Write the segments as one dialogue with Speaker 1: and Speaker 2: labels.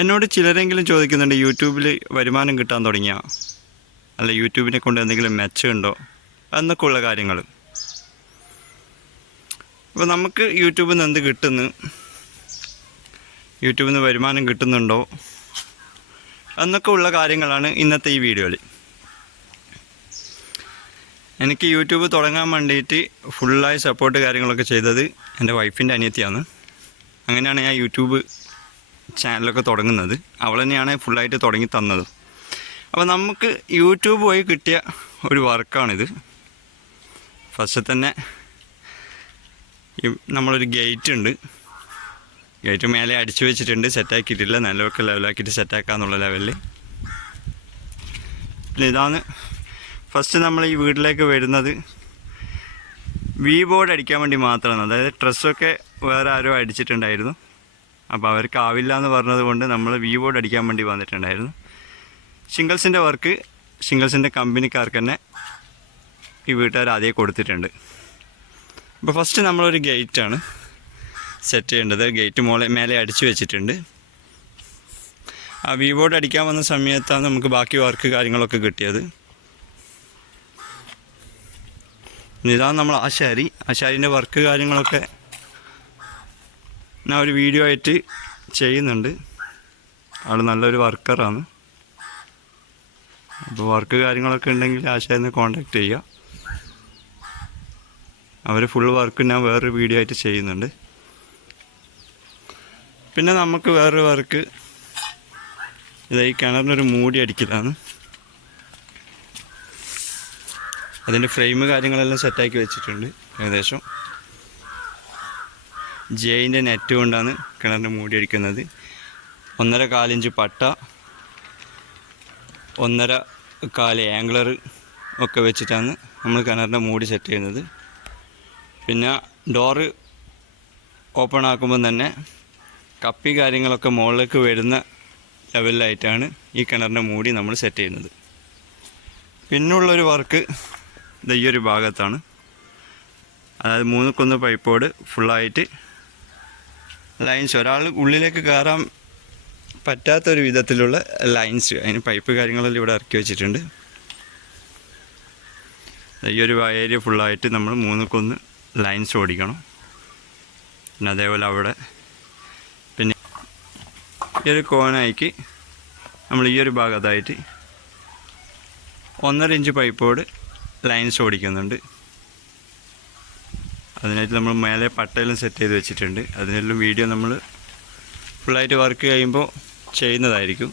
Speaker 1: എന്നോട് ചിലരെങ്കിലും ചോദിക്കുന്നുണ്ട് യൂട്യൂബിൽ വരുമാനം കിട്ടാൻ തുടങ്ങിയ? അല്ല യൂട്യൂബിനെ കൊണ്ട് എന്തെങ്കിലും മെച്ചമുണ്ടോ എന്നൊക്കെ ഉള്ള കാര്യങ്ങൾ അപ്പോൾ നമുക്ക് യൂട്യൂബിൽ നിന്ന് എന്ത് കിട്ടുന്നു? യൂട്യൂബിൽ നിന്ന് വരുമാനം കിട്ടുന്നുണ്ടോ? എന്നൊക്കെ ഉള്ള കാര്യങ്ങളാണ് ഇന്നത്തെ ഈ വീഡിയോയിൽ എനിക്ക് യൂട്യൂബ് തുടങ്ങാൻ വേണ്ടിയിട്ട് ഫുള്ളായി സപ്പോർട്ട് കാര്യങ്ങളൊക്കെ ചെയ്തത് എന്റെ വൈഫിന്റെ അനിയത്തിയാണ്. അങ്ങനെയാണ് ഞാൻ യൂട്യൂബ് ചാനലൊക്കെ തുടങ്ങുന്നത്. അവൾ തന്നെയാണ് ഫുള്ളായിട്ട് തുടങ്ങി തന്നത്. അപ്പോൾ നമുക്ക് യൂട്യൂബ് വഴി കിട്ടിയ ഒരു വർക്കാണിത്. ഫസ്റ്റ് തന്നെ നമ്മളൊരു ഗേറ്റ് ഉണ്ട്. ഗേറ്റ് മേലെ അടിച്ചു വെച്ചിട്ടുണ്ട്. സെറ്റാക്കിയിട്ടില്ല നല്ലവർക്ക് ലെവലാക്കിയിട്ട് സെറ്റാക്കാന്നുള്ള ലെവലിൽ പിന്നെ ഇതാണ് ഫസ്റ്റ് നമ്മൾ ഈ വീട്ടിലേക്ക് വരുന്നത്. വി ബോർഡ് അടിക്കാൻ വേണ്ടി മാത്രമാണ്. അതായത് ഡ്രസ്സൊക്കെ വേറെ ആരോ അടിച്ചിട്ടുണ്ടായിരുന്നു. അപ്പോൾ അവർക്ക് ആവില്ല എന്ന് പറഞ്ഞത് കൊണ്ട് നമ്മൾ വി ബോർഡ് അടിക്കാൻ വേണ്ടി വന്നിട്ടുണ്ടായിരുന്നു. ഷിംഗിൾസിന്റെ വർക്ക് ഷിംഗിൾസിന്റെ കമ്പനിക്കാർക്ക് തന്നെ ഈ വീട്ടുകാർ ആദ്യം കൊടുത്തിട്ടുണ്ട്. അപ്പോൾ ഫസ്റ്റ് നമ്മളൊരു ഗേറ്റാണ് സെറ്റ് ചെയ്യേണ്ടത്. ഗേറ്റ് മോളെ മേലെ അടിച്ചു വെച്ചിട്ടുണ്ട്. ആ വി ബോർഡ് അടിക്കാൻ വന്ന സമയത്താണ് നമുക്ക് ബാക്കി വർക്ക് കാര്യങ്ങളൊക്കെ കിട്ടിയത്. ഇതാണ് നമ്മൾ ആശാരി ആശാരിന്റെ വർക്ക് കാര്യങ്ങളൊക്കെ ഞാൻ ഒരു വീഡിയോ ആയിട്ട് ചെയ്യുന്നുണ്ട്. ആൾ നല്ലൊരു വർക്കറാണ് അപ്പോൾ വർക്ക് കാര്യങ്ങളൊക്കെ ഉണ്ടെങ്കിൽ ആശയെന്ന് കോണ്ടാക്ട് ചെയ്യുക അവർ ഫുൾ വർക്ക് ഞാൻ വേറൊരു വീഡിയോ ആയിട്ട് ചെയ്യുന്നുണ്ട്. പിന്നെ നമുക്ക് വേറൊരു വർക്ക് ഇത് ഈ കിണറിനൊരു മൂടി അടിക്കലാണ്. അതിന്റെ ഫ്രെയിം കാര്യങ്ങളെല്ലാം സെറ്റാക്കി വെച്ചിട്ടുണ്ട് ഏകദേശം. ജെയിന്റെ നെറ്റ് കൊണ്ടാണ് കിണറിന്റെ മൂടി അടിക്കുന്നത് ഒന്നര കാലിഞ്ച് പട്ട ഒന്നര കാൽ ആംഗ്ലർ ഒക്കെ വെച്ചിട്ടാണ് നമ്മൾ കിണറിന്റെ മൂടി സെറ്റ് ചെയ്യുന്നത്. പിന്നെ ഡോറ് ഓപ്പൺ ആക്കുമ്പോൾ തന്നെ കപ്പി കാര്യങ്ങളൊക്കെ മുകളിലേക്ക് വരുന്ന ലെവലിലായിട്ടാണ് ഈ കിണറിന്റെ മൂടി നമ്മൾ സെറ്റ് ചെയ്യുന്നത്. പിന്നുള്ളൊരു വർക്ക് ഈ ഒരു ഭാഗത്താണ്. അതായത് മൂന്ന് കുന്ന് പൈപ്പോട് ഫുള്ളായിട്ട് ലൈൻസ് ഒരാൾ ഉള്ളിലേക്ക് കയറാൻ പറ്റാത്തൊരു വിധത്തിലുള്ള ലൈൻസ് അതിന് പൈപ്പ് കാര്യങ്ങളെല്ലാം ഇവിടെ ഇറക്കി വെച്ചിട്ടുണ്ട്. ഈ ഒരു ഏരിയ ഫുള്ളായിട്ട് നമ്മൾ മൂന്ന് കൊന്ന് ലൈൻസ് ഓടിക്കണം. പിന്നെ അതേപോലെ അവിടെ പിന്നെ ഈ ഒരു കോനായിക്ക് നമ്മൾ ഈ ഒരു ഭാഗത്തായിട്ട് ഒന്നര ഇഞ്ച് പൈപ്പോട് ലൈൻസ് ഓടിക്കുന്നുണ്ട്. അതിനായിട്ട് നമ്മൾ മേലെ പട്ടയെല്ലാം സെറ്റ് ചെയ്ത് വെച്ചിട്ടുണ്ട്. അതിനെല്ലാം വീഡിയോ നമ്മൾ ഫുള്ളായിട്ട് വർക്ക് കഴിയുമ്പോൾ ചെയ്യുന്നതായിരിക്കും.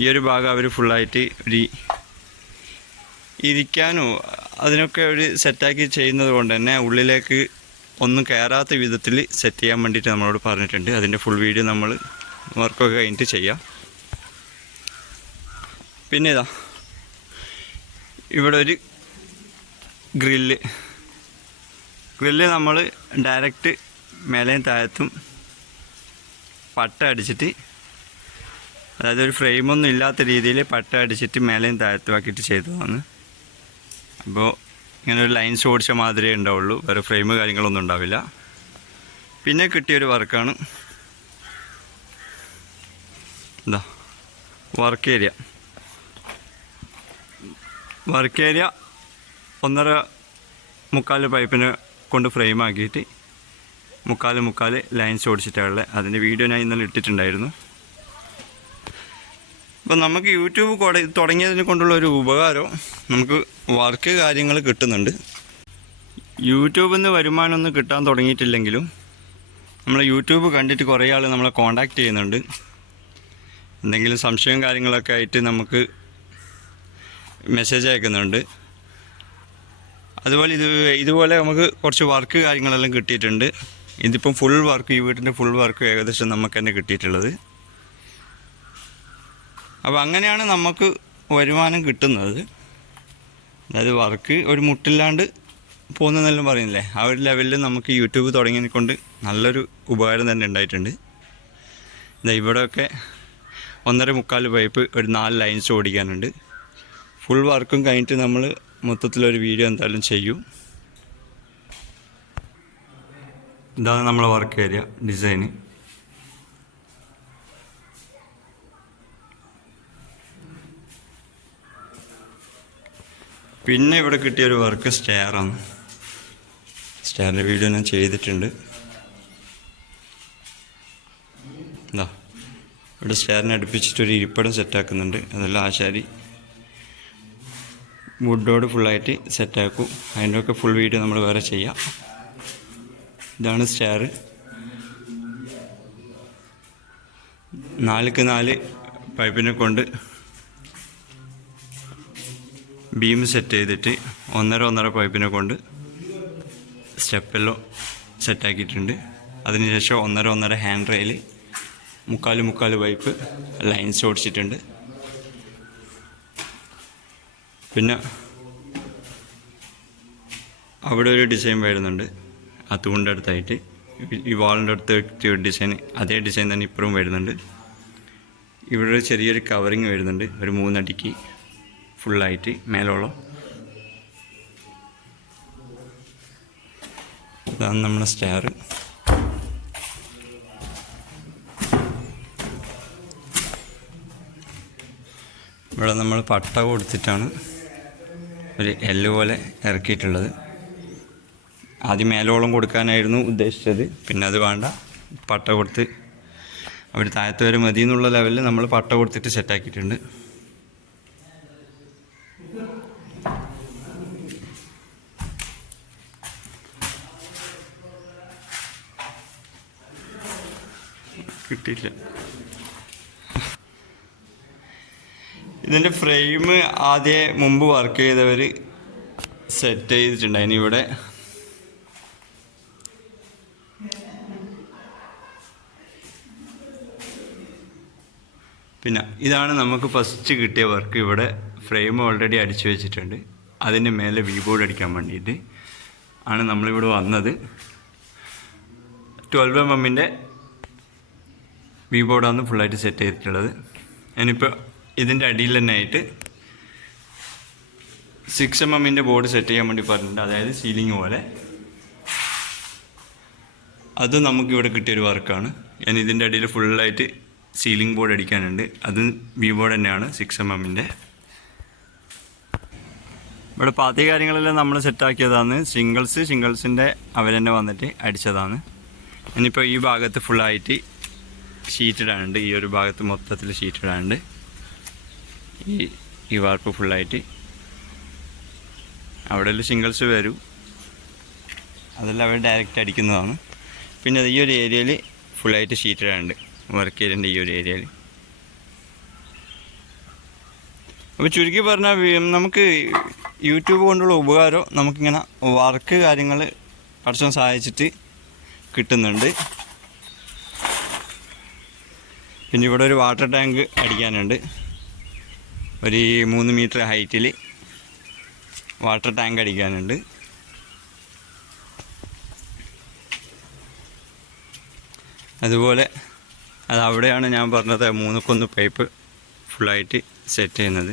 Speaker 1: ഈ ഒരു ഭാഗം അവർ ഫുള്ളായിട്ട് ഒരു ഇരിക്കാനോ അതിനൊക്കെ ഒരു സെറ്റാക്കി ചെയ്യുന്നത് കൊണ്ട് തന്നെ ഉള്ളിലേക്ക് ഒന്നും കയറാത്ത വിധത്തിൽ സെറ്റ് ചെയ്യാൻ വേണ്ടിയിട്ട് നമ്മളോട് പറഞ്ഞിട്ടുണ്ട്. അതിന്റെ ഫുൾ വീഡിയോ നമ്മൾ വർക്കൊക്കെ കഴിഞ്ഞിട്ട് ചെയ്യാം. പിന്നെ ഇതാ ഇവിടെ ഒരു ഗ്രില്ല്. ഗ്രില്ല് നമ്മൾ ഡയറക്റ്റ് മേലെയും താഴത്തും പട്ട അടിച്ചിട്ട് അതായത് ഒരു ഫ്രെയിമൊന്നും ഇല്ലാത്ത രീതിയിൽ പട്ട അടിച്ചിട്ട് മേലെയും താഴത്തും ആക്കിയിട്ട് ചെയ്തതാണ്. അപ്പോൾ ഇങ്ങനെ ഒരു ലൈൻസ് ഓടിച്ച മാതിരിയേ ഉണ്ടാവുള്ളൂ. വേറെ ഫ്രെയിം കാര്യങ്ങളൊന്നും ഉണ്ടാവില്ല. പിന്നെ കിട്ടിയൊരു വർക്കാണ്. എന്താ വർക്ക് ഏരിയ. വർക്ക് ഏരിയ ഒന്നര മുക്കാൽ പൈപ്പിനെ കൊണ്ട് ഫ്രെയിം ആക്കിയിട്ട് മുക്കാൽ മുക്കാൽ ലൈൻസ് ഓടിച്ചിട്ടുള്ളത് അതിന്റെ വീഡിയോ ഞാൻ ഇന്നലെ ഇട്ടിട്ടുണ്ടായിരുന്നു. അപ്പോൾ നമുക്ക് യൂട്യൂബ് തുടങ്ങിയതിനെ കൊണ്ടുള്ള ഒരു ഉപകാരം നമുക്ക് വർക്ക് കാര്യങ്ങൾ കിട്ടുന്നുണ്ട്. യൂട്യൂബിൽ നിന്ന് വരുമാനമൊന്നും കിട്ടാൻ തുടങ്ങിയിട്ടില്ലെങ്കിലും നമ്മൾ യൂട്യൂബ് കണ്ടിട്ട് കുറേ ആൾ നമ്മളെ കോണ്ടാക്ട് ചെയ്യുന്നുണ്ട്. എന്തെങ്കിലും സംശയവും കാര്യങ്ങളൊക്കെ ആയിട്ട് നമുക്ക് മെസ്സേജ് അയക്കുന്നുണ്ട്. അതുപോലെ ഇത് ഇതുപോലെ നമുക്ക് കുറച്ച് വർക്ക് കാര്യങ്ങളെല്ലാം കിട്ടിയിട്ടുണ്ട്. ഇതിപ്പം ഫുൾ വർക്ക് ഈ വീട്ടിന്റെ ഫുൾ വർക്ക് ഏകദേശം നമുക്ക് തന്നെ കിട്ടിയിട്ടുള്ളത്. അപ്പോൾ അങ്ങനെയാണ് നമുക്ക് വരുമാനം കിട്ടുന്നത്. അതായത് വർക്ക് ഒരു മുട്ടില്ലാണ്ട് പോകുന്നതെല്ലാം പറയുന്നില്ലേ? ആ ഒരു ലെവലിൽ നമുക്ക് യൂട്യൂബ് തുടങ്ങിയതിനെക്കൊണ്ട് നല്ലൊരു ഉപകാരം തന്നെ ഉണ്ടായിട്ടുണ്ട്. ഇതാ ഇവിടെയൊക്കെ ഒന്നര മുക്കാൽ പൈപ്പ് ഒരു നാല് ലൈൻസ് ഓടിക്കാനുണ്ട്. ഫുൾ വർക്കും കഴിഞ്ഞിട്ട് നമ്മൾ മൊത്തത്തിലൊരു വീഡിയോ എന്തായാലും ചെയ്യും. ഇതാണ് നമ്മളെ വർക്ക് ഏരിയ ഡിസൈന് പിന്നെ ഇവിടെ കിട്ടിയൊരു വർക്ക് സ്റ്റെയറാണ് സ്റ്റെയറിന്റെ വീഡിയോ ഞാൻ ചെയ്തിട്ടുണ്ട്. എന്താ ഇവിടെ സ്റ്റെയറിനെ അടുപ്പിച്ചിട്ടൊരു ഇരിപ്പിടം സെറ്റാക്കുന്നുണ്ട് അതെല്ലാം ആശാരി വുഡോട് ഫുള്ളായിട്ട് സെറ്റാക്കും അതിന്റെയൊക്കെ ഫുൾ വീഡിയോ നമ്മൾ വേറെ ചെയ്യാം. ഇതാണ് സ്റ്റെയർ നാലുക്ക് നാല് പൈപ്പിനെ കൊണ്ട് ബീം സെറ്റ് ചെയ്തിട്ട് ഒന്നര ഒന്നര പൈപ്പിനെ കൊണ്ട് സ്റ്റെപ്പെല്ലാം സെറ്റാക്കിയിട്ടുണ്ട് അതിനുശേഷം ഒന്നര ഒന്നര ഹാൻഡ് റെയിൽ മുക്കാൽ മുക്കാൽ പൈപ്പ് ലൈൻസ് ഓടിച്ചിട്ടുണ്ട്. പിന്നെ അവിടെ ഒരു ഡിസൈൻ വരുന്നുണ്ട്. തൂണിന്റെ അടുത്തായിട്ട് ഈ- ഈ വാളിന്റെ അടുത്ത് ഒരു ഡിസൈൻ അതേ ഡിസൈൻ തന്നെ ഇപ്പുറവും വരുന്നുണ്ട്. ഇവിടെ ഒരു ചെറിയൊരു കവറിങ് വരുന്നുണ്ട്. ഒരു മൂന്നടിക്ക് ഫുള്ളായിട്ട് മേലോളം. അതാണ് നമ്മുടെ സ്റ്റാർ ഇവിടെ നമ്മൾ പട്ട കൊടുത്തിട്ടാണ് ഒരു എല്ല് പോലെ ഇറക്കിയിട്ടുള്ളത്. ആദ്യം മേലോളം കൊടുക്കാനായിരുന്നു ഉദ്ദേശിച്ചത്. പിന്നെ അത് വേണ്ട. പട്ട കൊടുത്ത് അവർ താഴത്ത് വരെ മതി എന്നുള്ള ലെവലിൽ നമ്മൾ പട്ട കൊടുത്തിട്ട് സെറ്റാക്കിയിട്ടുണ്ട് കിട്ടിയില്ല. ഇതിന്റെ ഫ്രെയിം ആദ്യം മുമ്പ് വർക്ക് ചെയ്തവർ സെറ്റ് ചെയ്തിട്ടുണ്ടായിന് ഇവിടെ. പിന്നെ ഇതാണ് നമുക്ക് ഫസ്റ്റ് കിട്ടിയ വർക്ക് ഇവിടെ ഫ്രെയിം ഓൾറെഡി അടിച്ചു വെച്ചിട്ടുണ്ട്. അതിന്റെ മേലെ വി ബോർഡ് അടിക്കാൻ വേണ്ടിയിട്ട് ആണ് നമ്മളിവിടെ വന്നത്. ട്വൽവ് എം എമ്മിന്റെ വി ബോർഡാണ് ഫുള്ളായിട്ട് സെറ്റ് ചെയ്തിട്ടുള്ളത്. ഞാനിപ്പോൾ ഇതിന്റെ അടിയിൽ തന്നെ ആയിട്ട് സിക്സ് എം എമ്മിന്റെ ബോർഡ് സെറ്റ് ചെയ്യാൻ വേണ്ടി പറഞ്ഞിട്ടുണ്ട്. അതായത് സീലിംഗ് പോലെ. അത് നമുക്കിവിടെ കിട്ടിയൊരു വർക്കാണ് ഞാൻ ഇതിന്റെ അടിയിൽ ഫുള്ളായിട്ട് സീലിംഗ് ബോർഡ് അടിക്കാനുണ്ട്. അത് വി ബോർഡ് തന്നെയാണ് സിക്സ് എം എമ്മിന്റെ ഇവിടെ പാത്തി കാര്യങ്ങളെല്ലാം നമ്മൾ സെറ്റാക്കിയതാണ് സിംഗിൾസ് സിംഗിൾസിന്റെ അവർ തന്നെ വന്നിട്ട് അടിച്ചതാണ്. ഇനിയിപ്പോൾ ഈ ഭാഗത്ത് ഫുള്ളായിട്ട് ഷീറ്റ് ഇടാനുണ്ട്. ഈ ഒരു ഭാഗത്ത് മൊത്തത്തിൽ ഷീറ്റ് ഇടാനുണ്ട്. ഈ ഈ വാർപ്പ് ഫുള്ളായിട്ട് അവിടെ സിംഗിൾസ് വരും. അതെല്ലാം അവർ ഡയറക്റ്റ് അടിക്കുന്നതാണ്. പിന്നെ ഈ ഒരു ഏരിയയിൽ ഫുള്ളായിട്ട് ഷീറ്റ് ഇടാനുണ്ട്. വർക്ക് ചെയ്തിട്ടുണ്ട് ഈ ഒരു ഏരിയയിൽ അപ്പോൾ ചുരുക്കി പറഞ്ഞാൽ നമുക്ക് യൂട്യൂബ് കൊണ്ടുള്ള ഉപകാരം നമുക്കിങ്ങനെ വർക്ക് കാര്യങ്ങൾ പഠിച്ചാൻ സഹായിച്ചിട്ട് കിട്ടുന്നുണ്ട്. പിന്നെ ഇവിടെ ഒരു വാട്ടർ ടാങ്ക് അടിക്കാനുണ്ട്. ഒരു മൂന്ന് മീറ്റർ ഹൈറ്റിൽ വാട്ടർ ടാങ്ക് അടിക്കാനുണ്ട്. അതുപോലെ അത് അവിടെയാണ് ഞാൻ പറഞ്ഞത് മൂന്നുക്കൊന്ന് പൈപ്പ് ഫുള്ളായിട്ട് സെറ്റ് ചെയ്യുന്നത്.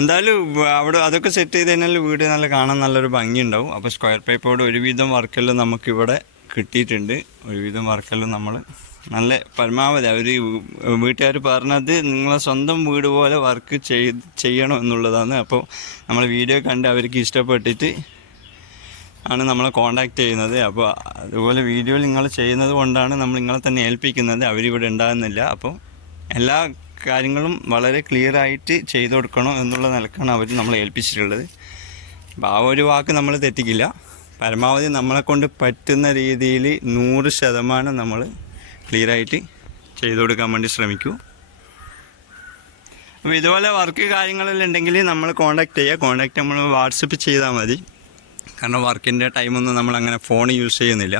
Speaker 1: എന്തായാലും അവിടെ അതൊക്കെ സെറ്റ് ചെയ്ത് കഴിഞ്ഞാൽ വീട് നല്ല കാണാൻ നല്ലൊരു ഭംഗിയുണ്ടാവും. അപ്പോൾ സ്ക്വയർ പൈപ്പോട് ഒരുവിധം വർക്കെല്ലാം നമുക്കിവിടെ കിട്ടിയിട്ടുണ്ട്. ഒരുവിധം വർക്കെല്ലാം നമ്മൾ നല്ല പരമാവധി അവർ വീട്ടുകാർ പറഞ്ഞത് നിങ്ങളെ സ്വന്തം വീട് പോലെ വർക്ക് ചെയ്യണം എന്നുള്ളതാണ്. അപ്പോൾ നമ്മൾ വീഡിയോ കണ്ട് അവർക്ക് ഇഷ്ടപ്പെട്ടിട്ട് ആണ് നമ്മളെ കോണ്ടാക്ട് ചെയ്യുന്നത്. അപ്പോൾ അതുപോലെ വീഡിയോയിൽ നിങ്ങൾ ചെയ്യുന്നത് കൊണ്ടാണ് നമ്മൾ നിങ്ങളെ തന്നെ ഏൽപ്പിക്കുന്നത്. അവരിവിടെ ഉണ്ടാകുന്നില്ല. അപ്പോൾ എല്ലാ കാര്യങ്ങളും വളരെ ക്ലിയർ ആയിട്ട് ചെയ്തു കൊടുക്കണം എന്നുള്ള നിലക്കാണ് അവർ നമ്മളെ ഏൽപ്പിച്ചിട്ടുള്ളത്. അപ്പോൾ ആ ഒരു വാക്ക് നമ്മൾ തെറ്റിക്കില്ല. പരമാവധി നമ്മളെ കൊണ്ട് പറ്റുന്ന രീതിയിൽ നൂറ് ശതമാനം നമ്മൾ ക്ലിയർ ആയിട്ട് ചെയ്തു കൊടുക്കാൻ വേണ്ടി ശ്രമിക്കൂ. അപ്പോൾ ഇതുപോലെ വർക്ക് കാര്യങ്ങളെല്ലാം ഉണ്ടെങ്കിൽ നമ്മൾ കോൺടാക്ട് ചെയ്യുക. കോൺടാക്ട് നമ്മൾ വാട്സപ്പ് ചെയ്താൽ മതി. കാരണം വർക്കിന്റെ ടൈമൊന്നും നമ്മൾ അങ്ങനെ ഫോൺ യൂസ് ചെയ്യുന്നില്ല.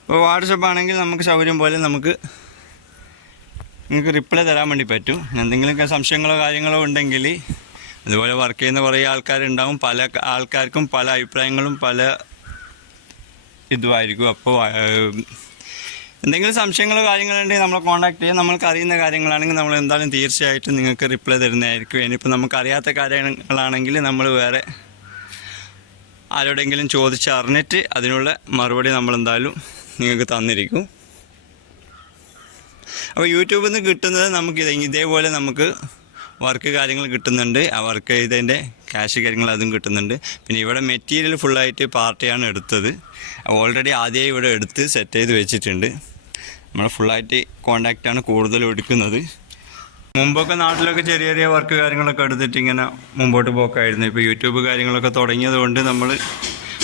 Speaker 1: അപ്പോൾ വാട്സപ്പ് ആണെങ്കിൽ നമുക്ക് സൗകര്യം പോലെ നമുക്ക് നിങ്ങൾക്ക് റിപ്ലൈ തരാൻ വേണ്ടി പറ്റും. എന്തെങ്കിലുമൊക്കെ സംശയങ്ങളോ കാര്യങ്ങളോ ഉണ്ടെങ്കിൽ അതുപോലെ വർക്ക് ചെയ്യുന്ന കുറേ ആൾക്കാരുണ്ടാവും. പല ആൾക്കാർക്കും പല അഭിപ്രായങ്ങളും പല ഇതുമായിരിക്കും. അപ്പോൾ എന്തെങ്കിലും സംശയങ്ങളോ കാര്യങ്ങളോ ഉണ്ടെങ്കിൽ നമ്മളെ കോൺടാക്ട് ചെയ്യാം നമ്മൾക്ക് അറിയുന്ന കാര്യങ്ങളാണെങ്കിൽ നമ്മൾ എന്തായാലും തീർച്ചയായിട്ടും നിങ്ങൾക്ക് റിപ്ലൈ തരുന്നതായിരിക്കും. ഇനിയിപ്പോൾ നമുക്ക് അറിയാത്ത കാര്യങ്ങളാണെങ്കിൽ നമ്മൾ വേറെ ആരോടെങ്കിലും ചോദിച്ചറിഞ്ഞിട്ട് അതിനുള്ള മറുപടി നമ്മൾ എന്തായാലും നിങ്ങൾക്ക് തന്നിരിക്കും. അപ്പോൾ യൂട്യൂബിൽ നിന്ന് കിട്ടുന്നത് നമുക്ക് ഇത് ഇതേപോലെ നമുക്ക് വർക്ക് കാര്യങ്ങൾ കിട്ടുന്നുണ്ട്. ആ വർക്ക് ചെയ്തതിന്റെ ക്യാഷ് കാര്യങ്ങൾ അതും കിട്ടുന്നുണ്ട്. പിന്നെ ഇവിടെ മെറ്റീരിയൽ ഫുള്ളായിട്ട് പാർട്ടിയാണ് എടുത്തത്. ഓൾറെഡി ആദ്യമേ ഇവിടെ എടുത്ത് സെറ്റ് ചെയ്ത് വെച്ചിട്ടുണ്ട്. നമ്മൾ ഫുള്ളായിട്ട് കോണ്ടാക്റ്റാണ് കൂടുതലും എടുക്കുന്നത്. മുമ്പൊക്കെ നാട്ടിലൊക്കെ ചെറിയ ചെറിയ വർക്ക് കാര്യങ്ങളൊക്കെ എടുത്തിട്ട് ഇങ്ങനെ മുമ്പോട്ട് പോക്കായിരുന്നു. ഇപ്പോൾ യൂട്യൂബ് കാര്യങ്ങളൊക്കെ തുടങ്ങിയത് കൊണ്ട് നമ്മൾ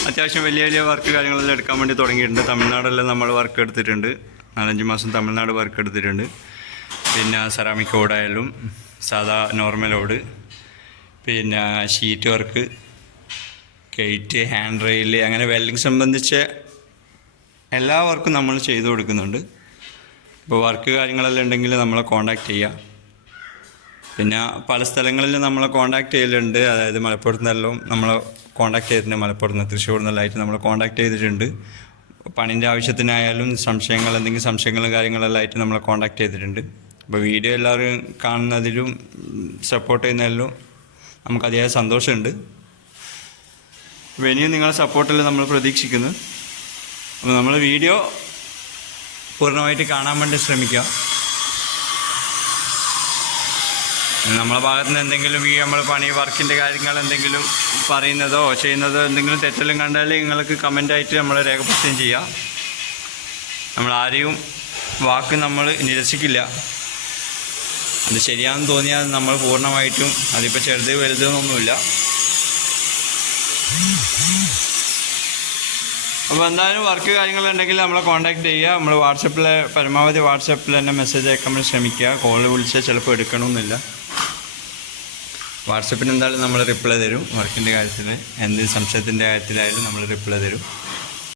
Speaker 1: അത്യാവശ്യം വലിയ വലിയ വർക്ക് കാര്യങ്ങളെല്ലാം എടുക്കാൻ വേണ്ടി തുടങ്ങിയിട്ടുണ്ട്. തമിഴ്നാടെല്ലാം നമ്മൾ വർക്ക് എടുത്തിട്ടുണ്ട്. നാലഞ്ച് മാസം തമിഴ്നാട് വർക്ക് എടുത്തിട്ടുണ്ട്. പിന്നെ സെറാമിക് ഓടായാലും സാധാ നോർമൽ ഓട് പിന്നെ sheet work gate hand rail അങ്ങനെ വെൽഡിങ് സംബന്ധിച്ച എല്ലാ വർക്കും നമ്മൾ ചെയ്തു കൊടുക്കുന്നുണ്ട്. ഇപ്പോൾ വർക്ക് കാര്യങ്ങളെല്ലാം ഉണ്ടെങ്കിൽ നമ്മളെ കോൺടാക്റ്റ് ചെയ്യുക പിന്നെ പല സ്ഥലങ്ങളിൽ നമ്മളെ കോണ്ടാക്ട് ചെയ്യലുണ്ട്. അതായത് മലപ്പുറത്ത് നിന്നെല്ലാം നമ്മളെ കോൺടാക്ട് ചെയ്തിട്ടുണ്ട്. മലപ്പുറത്ത് നിന്ന് തൃശ്ശൂർ നിന്നെല്ലാമായിട്ട് നമ്മളെ കോൺടാക്ട് ചെയ്തിട്ടുണ്ട്. പണിന്റെ ആവശ്യത്തിനായാലും സംശയങ്ങൾ എന്തെങ്കിലും സംശയങ്ങളും കാര്യങ്ങളെല്ലാം ആയിട്ട് നമ്മളെ കോൺടാക്ട് ചെയ്തിട്ടുണ്ട്. അപ്പോൾ വീഡിയോ എല്ലാവരും കാണുന്നതിലും സപ്പോർട്ട് ചെയ്യുന്നതിലും നമുക്ക് അതിയായ സന്തോഷമുണ്ട്. ഇനിയും നിങ്ങളെ സപ്പോർട്ടിൽ നമ്മൾ പ്രതീക്ഷിക്കുന്നു അപ്പോൾ നമ്മൾ വീഡിയോ പൂർണമായിട്ട് കാണാൻ വേണ്ടി ശ്രമിക്കുക നമ്മളെ ഭാഗത്ത് നിന്ന് എന്തെങ്കിലും ഈ നമ്മൾ പണി വർക്കിന്റെ കാര്യങ്ങൾ എന്തെങ്കിലും പറയുന്നതോ ചെയ്യുന്നതോ എന്തെങ്കിലും തെറ്റെല്ലാം കണ്ടാൽ നിങ്ങൾക്ക് കമന്റായിട്ട് നമ്മൾ രേഖപ്പെടുത്തുകയും ചെയ്യാം. നമ്മൾ ആരെയും വാക്ക് നമ്മൾ നിരസിക്കില്ല. അത് ശരിയാണെന്ന് തോന്നിയാൽ നമ്മൾ പൂർണമായിട്ടും അതിപ്പോൾ ചെറുത് വലുതെന്നൊന്നുമില്ല അപ്പോൾ എന്തായാലും വർക്ക് കാര്യങ്ങളുണ്ടെങ്കിൽ നമ്മളെ കോൺടാക്ട് ചെയ്യുക. നമ്മൾ വാട്സപ്പിൽ പരമാവധി വാട്സപ്പിൽ തന്നെ മെസ്സേജ് അയക്കാൻ ശ്രമിക്കുക. കോൾ വിളിച്ചാൽ ചിലപ്പോൾ എടുക്കണമെന്നില്ല. വാട്സപ്പിന് എന്തായാലും നമ്മൾ റിപ്ലൈ തരും. വർക്കിന്റെ കാര്യത്തിൽ എന്ത് സംശയത്തിന്റെ കാര്യത്തിലായാലും നമ്മൾ റിപ്ലൈ തരും.